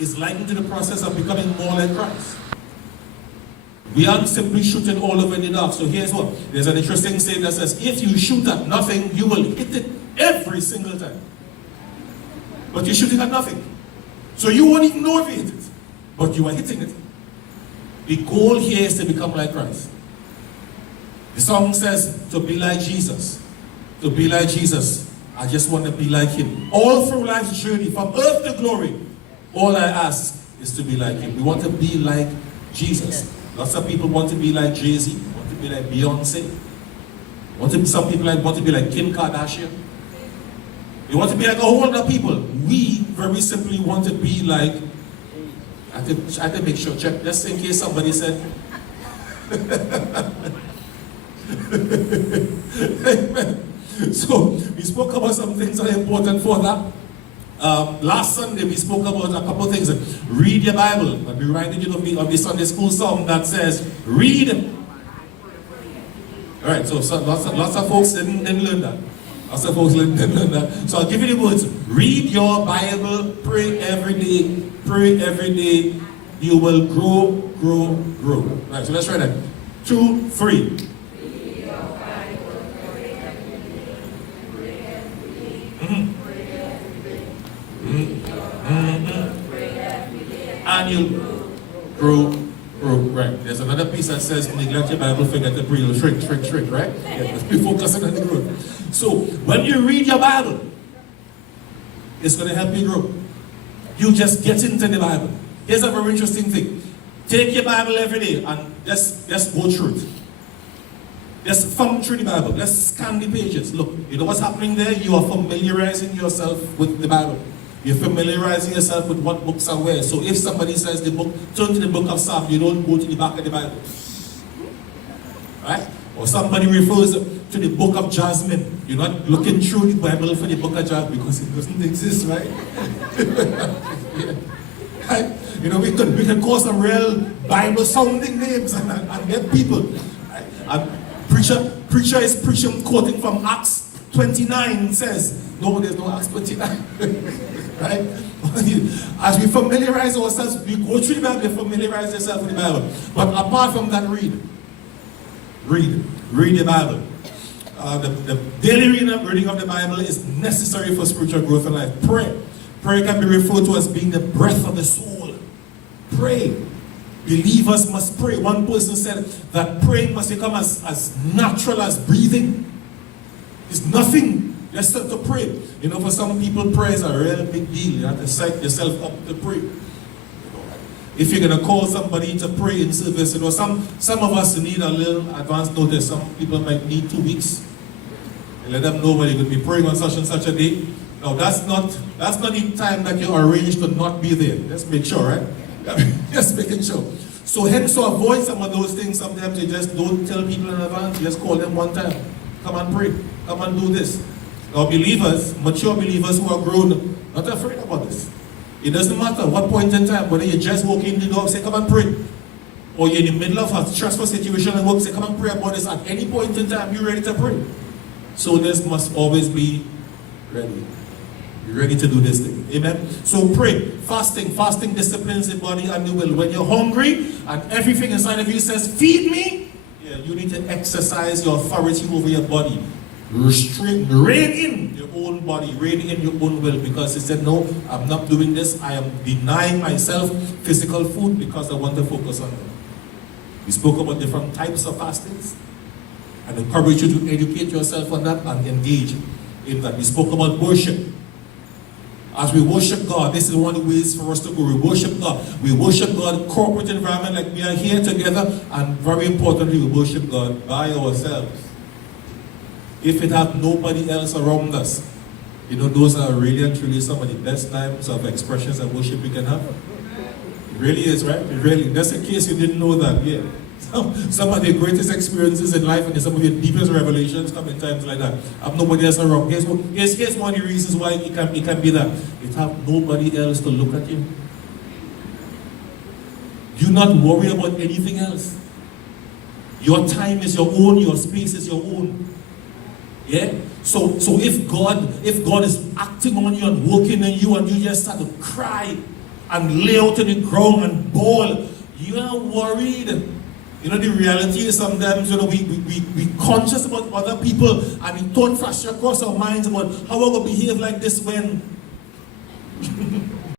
is likened to the process of becoming more like Christ. We aren't simply shooting all over in the dark. So here's what. There's an interesting saying that says, if you shoot at nothing, you will hit it every single time. But you're shooting at nothing. So you won't even know if you hit it. But you are hitting it. The goal here is to become like Christ. The song says, to be like Jesus. To be like Jesus. I just want to be like him. All through life's journey, from earth to glory, all I ask is to be like him. We want to be like Jesus. Lots of people want to be like Jay-Z, want to be like Beyonce. Some people want to be like Kim Kardashian. They want to be like a whole lot of people. We very simply want to be like, I have to make sure, check, just in case somebody said, amen. So we spoke about some things that are important for that. Last Sunday we spoke about a couple of things. Read your Bible. I'll be reminding you of the Sunday school song that says, read. Alright, so lots of folks didn't learn that. Lots of folks didn't learn that. So I'll give you the words. Read your Bible, pray every day. Pray every day. You will grow, grow, grow. Right, so let's try that. 2, 3. And you grow. Right. There's another piece that says, neglect your Bible, forget to pray. Shrink, right? Yeah, let's be focusing on the growth. So, when you read your Bible, it's going to help you grow. You just get into the Bible. Here's a very interesting thing. Take your Bible every day and just go through it. Just thumb through the Bible. Let's scan the pages. Look, you know what's happening there? You are familiarizing yourself with the Bible. You're familiarizing yourself with what books are where. So if somebody says the book, turn to the book of Psalm, you don't go to the back of the Bible. Right? Or somebody refers to the book of Jasmine. You're not looking through the Bible for the book of Jasmine because it doesn't exist, right? Yeah. Right? You know, we can call some real Bible sounding names and get people. Right? And preacher is preaching, quoting from Acts 29, says, no, there's no Acts 29. Right? As we familiarize ourselves, we go through the Bible, we familiarize ourselves with the Bible. But apart from that, read the Bible. The daily reading of the Bible is necessary for spiritual growth in life. Prayer can be referred to as being the breath of the soul. Pray. Believers must pray. One person said that praying must become as natural as breathing. It's nothing. Just to pray. You know, for some people, prayer is a real big deal. You have to psych yourself up to pray. If you're going to call somebody to pray in service, you know, some of us need a little advance notice. Some people might need 2 weeks. And let them know when you're going to be praying on such and such a day. Now, that's not the time that you arranged to not be there. Just make sure, right? Just making sure. So hence, so avoid some of those things. Sometimes you just don't tell people in advance. You just call them one time. Come and pray. Come and do this. Now believers, mature believers who are grown, not afraid about this. It doesn't matter what point in time, whether you just walk in the door and say, come and pray. Or you're in the middle of a stressful situation and work, say, come and pray about this. At any point in time, you're ready to pray. So this must always be ready. You're ready to do this thing. Amen? So pray. Fasting disciplines the body and the will. When you're hungry and everything inside of you says, feed me, yeah, you need to exercise your authority over your body. Rein in your own body, rein in your own will, because he said, no, I'm not doing this. I am denying myself physical food because I want to focus on it. We spoke about different types of fastings and encourage you to educate yourself on that and engage in that. We spoke about worship. As we worship God, this is one of the ways for us to go. We worship God. We worship God corporate environment, like we are here together, and very importantly, we worship God by ourselves. If it have nobody else around us, you know, those are really and truly some of the best times of expressions of worship we can have. It really is, right? It really. Just in case you didn't know that, yeah. Some of the greatest experiences in life and some of your deepest revelations come in times like that. Have nobody else around. Here's one of the reasons why it can be that. It have nobody else to look at you. Do not worry about anything else. Your time is your own, your space is your own. Yeah? So if God is acting on you and working in you and you just start to cry and lay out on the ground and bawl. You are worried. You know, the reality is sometimes, you know, we conscious about other people and the thought flash across our minds about how we're going to behave like this when